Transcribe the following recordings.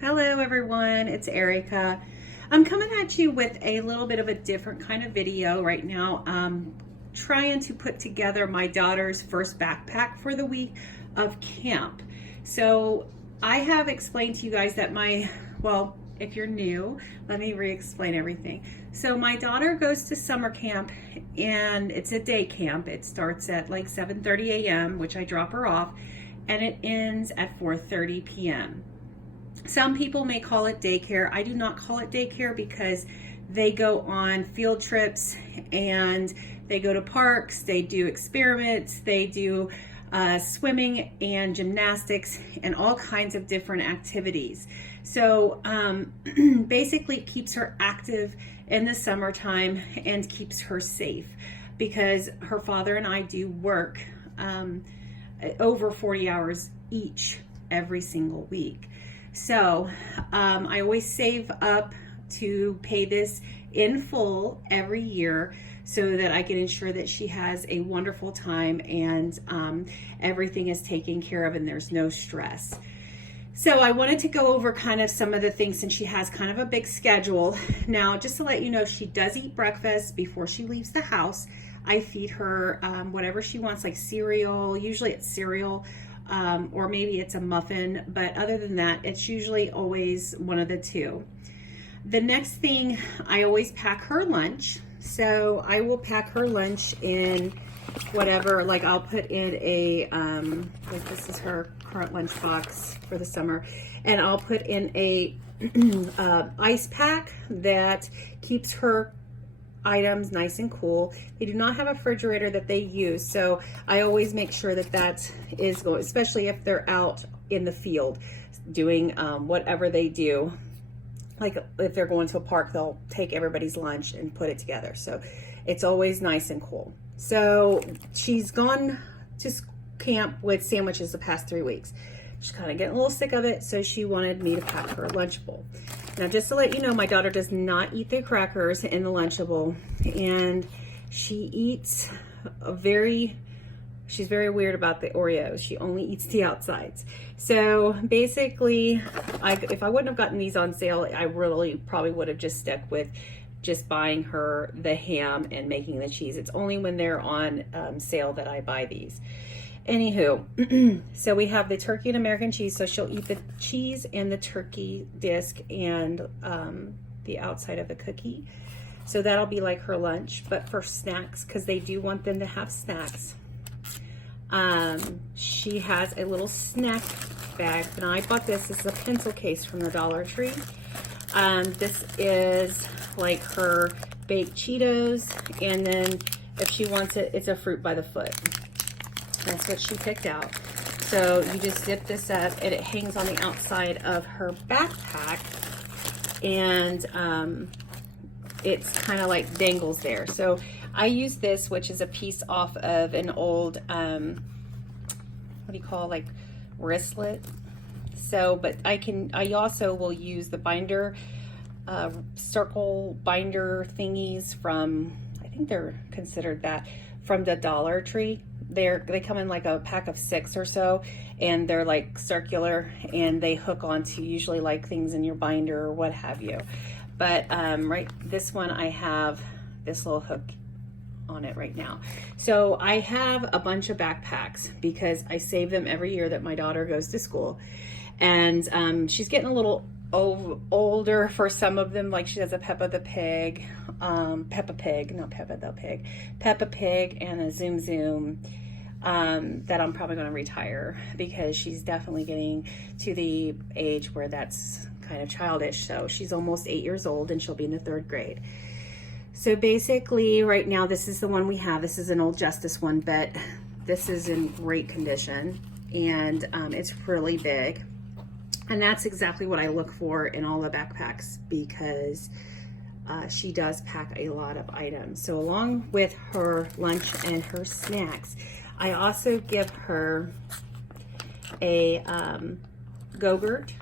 Hello everyone, it's Erica. I'm coming at you with a little bit of a different kind of video right now. Trying to put together my daughter's first backpack for the week of camp. So I have explained to you guys that if you're new, let me re-explain everything. So my daughter goes to summer camp and it's a day camp. It starts at like 7:30 a.m., which I drop her off, and it ends at 4:30 p.m. Some people may call it daycare. I do not call it daycare because they go on field trips and they go to parks, they do experiments, they do swimming and gymnastics and all kinds of different activities. So basically it keeps her active in the summertime and keeps her safe because her father and I do work over 40 hours each every single week. So I always save up to pay this in full every year so that I can ensure that she has a wonderful time and everything is taken care of and there's no stress. So I wanted to go over kind of some of the things since she has kind of a big schedule. Now, just to let you know, she does eat breakfast before she leaves the house. I feed her whatever she wants, like cereal. Usually it's cereal. Or maybe it's a muffin, but other than that, it's usually always one of the two. The next thing, I always pack her lunch. So I will pack her lunch in whatever, like I'll put in a, like this is her current lunch box for the summer, and I'll put in a ice pack that keeps her items nice and cool. They do not have a refrigerator that they use, so I always make sure that that is going, especially if they're out in the field doing whatever they do. Like if they're going to a park, they'll take everybody's lunch and put it together, so it's always nice and cool. So she's gone to camp with sandwiches the past 3 weeks. She's kind of getting a little sick of it, so she wanted me to pack her a Lunchable. Now, just to let you know, my daughter does not eat the crackers in the Lunchable, and she eats she's very weird about the Oreos. She only eats the outsides. So basically, if I wouldn't have gotten these on sale, I really probably would have just stuck with just buying her the ham and making the cheese. It's only when they're on sale that I buy these. Anywho, so we have the turkey and American cheese, so she'll eat the cheese and the turkey disc and the outside of the cookie. So that'll be like her lunch. But for snacks, because they do want them to have snacks, she has a little snack bag. Now I bought this. This is a pencil case from the Dollar Tree. This is like her baked Cheetos, and then if she wants it, it's a fruit by the foot. That's what she picked out. So you just zip this up and it hangs on the outside of her backpack, and it's kind of like dangles there. So I use this, which is a piece off of an old, what do you call, like wristlet. So, but I also will use the binder, circle binder thingies from, I think they're considered that, from the Dollar Tree. They come in like a pack of 6 or so, and they're like circular, and they hook onto usually like things in your binder or what have you. But this one, I have this little hook on it right now. So I have a bunch of backpacks because I save them every year that my daughter goes to school, and she's getting a little older for some of them. Like she has a Peppa Pig, and a Zoom Zoom that I'm probably going to retire because she's definitely getting to the age where that's kind of childish. So she's almost 8 years old and she'll be in the 3rd grade. So basically right now, this is the one we have. This is an Old Justice one, but this is in great condition, and it's really big. And that's exactly what I look for in all the backpacks because she does pack a lot of items. So along with her lunch and her snacks, I also give her a Go-Gurt,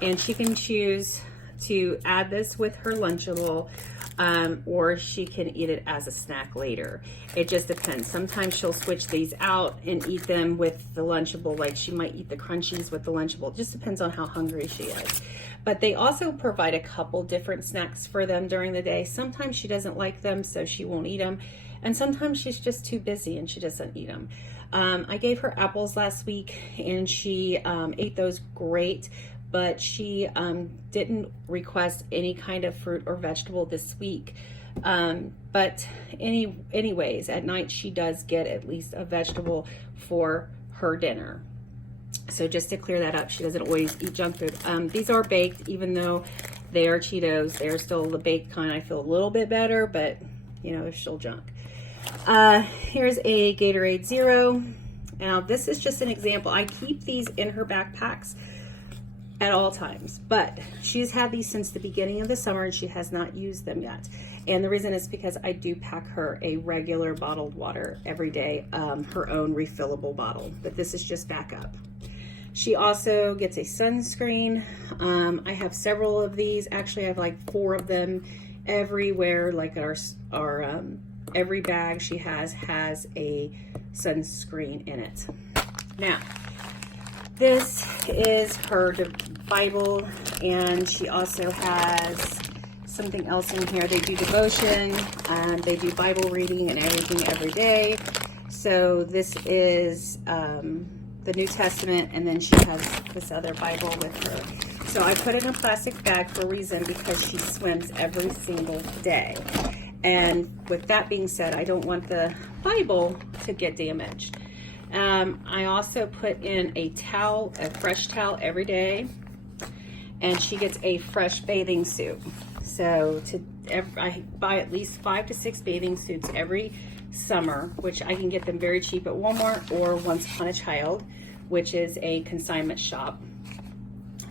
and she can choose to add this with her Lunchable or she can eat it as a snack later. It just depends. Sometimes she'll switch these out and eat them with the Lunchable, like she might eat the Crunchies with the Lunchable. It just depends on how hungry she is. But they also provide a couple different snacks for them during the day. Sometimes she doesn't like them, so she won't eat them. And sometimes she's just too busy and she doesn't eat them. I gave her apples last week and she ate those great, but she didn't request any kind of fruit or vegetable this week. But anyways, at night she does get at least a vegetable for her dinner. So just to clear that up, she doesn't always eat junk food. These are baked, even though they are Cheetos. They're still the baked kind. I feel a little bit better, but you know, they're still junk. Here's a Gatorade Zero. Now this is just an example. I keep these in her backpacks at all times, but she's had these since the beginning of the summer and she has not used them yet. And the reason is because I do pack her a regular bottled water every day, her own refillable bottle, but this is just backup. She also gets a sunscreen. I have several of these. Actually, I have like 4 of them everywhere. Like our every bag she has a sunscreen in it. Now, this is her Bible, and she also has something else in here. They do devotion, and they do Bible reading and everything every day. So this is the New Testament, and then she has this other Bible with her. So I put it in a plastic bag for a reason, because she swims every single day. And with that being said, I don't want the Bible to get damaged. I also put in a towel, a fresh towel every day, and she gets a fresh bathing suit. So I buy at least 5 to 6 bathing suits every summer, which I can get them very cheap at Walmart or Once Upon a Child, which is a consignment shop,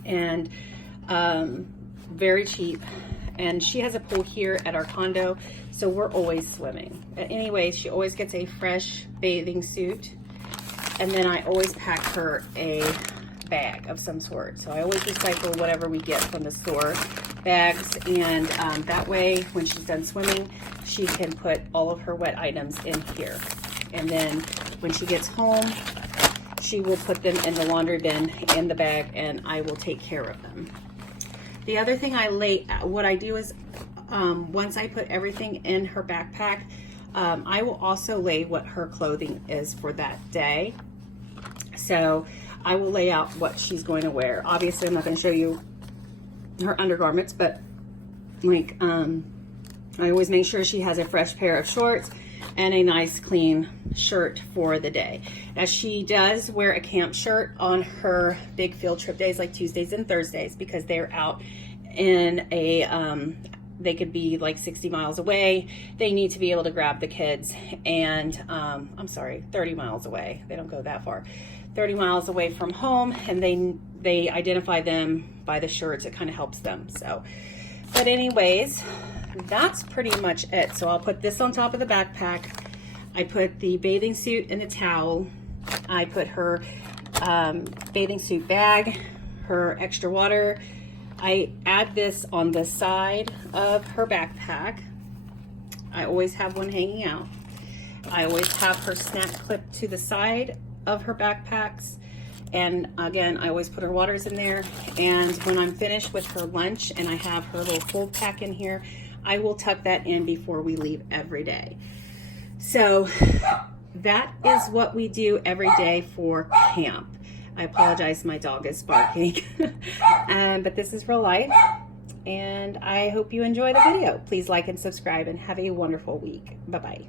and very cheap. And she has a pool here at our condo, so we're always swimming. Anyways, she always gets a fresh bathing suit, and then I always pack her a bag of some sort. So I always recycle whatever we get from the store bags, and that way when she's done swimming, she can put all of her wet items in here. And then when she gets home, she will put them in the laundry bin in the bag, and I will take care of them. The other thing what I do is, once I put everything in her backpack, I will also lay what her clothing is for that day. So I will lay out what she's going to wear. Obviously, I'm not going to show you her undergarments, but like, I always make sure she has a fresh pair of shorts and a nice clean shirt for the day. Now she does wear a camp shirt on her big field trip days, like Tuesdays and Thursdays, because they're out in a, they could be like 60 miles away. They need to be able to grab the kids, and I'm sorry, 30 miles away. They don't go that far. 30 miles away from home, and they identify them by the shirts. It kind of helps them. So, but anyways, that's pretty much it. So I'll put this on top of the backpack. I put the bathing suit and the towel. I put her bathing suit bag, her extra water. I add this on the side of her backpack. I always have one hanging out. I always have her snack clipped to the side of her backpacks. And again, I always put her waters in there. And when I'm finished with her lunch and I have her little fold pack in here, I will tuck that in before we leave every day. So that is what we do every day for camp. I apologize, my dog is barking. But this is real life, and I hope you enjoy the video. Please like and subscribe, and have a wonderful week. Bye-bye.